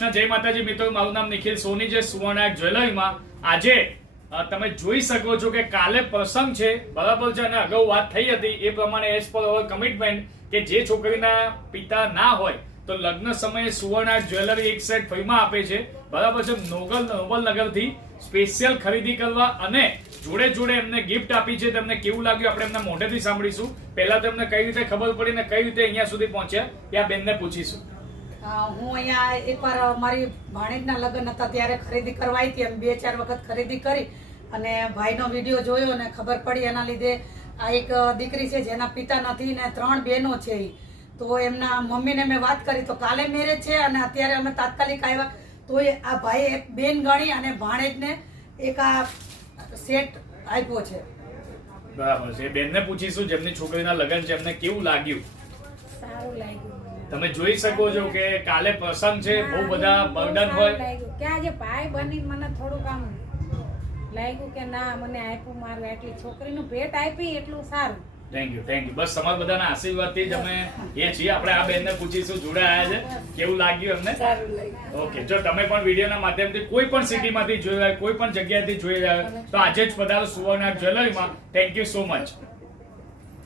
જય માતાજી મિત્રો, મારું નામ નિખિલ સોની છે. સુવર્ણ જ્વેલરીમાં આજે તમે જોઈ શકો છો કે કાલે પ્રસંગ છે, બરાબર છે, અને અગાઉ વાત થઈ હતી એ પ્રમાણે એઝ પર અવર કમિટમેન્ટ કે જે છોકરીના પિતા ના હોય તો લગ્ન સમયે સુવર્ણ જ્વેલરી એક સેટ ફ્રીમાં આપે છે, બરાબર છે. નોબલનગરથી સ્પેશિયલ ખરીદી કરવા અને જોડે જોડે એમને ગિફ્ટ આપી છે. તમને કેવું લાગ્યું આપણે એમના મોઢેથી સાંભળીશું. પહેલા તો એમને કઈ રીતે ખબર પડી ને કઈ રીતે અહીંયા સુધી પહોંચ્યા એ આ બેનને પૂછીશું. હું અહીંયા એકવાર મારી ભાણેજના લગ્ન હતા ત્યારે ખરીદી કરવા આવી હતી. એમ 2-4 વખત ખરીદી કરી અને ભાઈનો વિડીયો જોયો અને ખબર પડી. એના લીધે આ એક દીકરી છે જેના પિતા નથી ને 3 બહેનો છે. તો એમના મમ્મીને મેં વાત કરી તો કાલે મેરેજ છે અને અત્યારે અમે તાત્કાલિક આવ્યા તો આ ભાઈ એક બેન ગણી અને ભાણેજને એક આ સેટ આપ્યો છે. બરાબર છે. બેનને પૂછીશું જેમની છોકરીના લગ્ન છે એમને કેવું લાગ્યું. સારું લાગ્યું. તમે જોઈ શકો છો કે કાલે પ્રસંગ છે, બહુ બધા બર્ડન હોય કે આજે ભાઈ બની મને થોડુંક આમ લાગ્યું કે ના મને આપ્યું મારું એટલી છોકરીનું ભેટ આપી એટલું સારું. Thank you. બસ તમારા બધાના આશીર્વાદથી જ અમે એ છીએ. આપણે આ બેનને પૂછીશું, જોડે આવ્યા છે, કેવું લાગ્યું એમને. સારું લાગ્યું. ઓકે, જો તમે પણ વિડીયોના માધ્યમથી કોઈ પણ સિટીમાંથી જોઈ રહ્યા, કોઈ પણ જગ્યાએથી જોઈ રહ્યા તો આજે જ પધારો સુવર્ણ જ્વેલરીમાં. Thank you so much.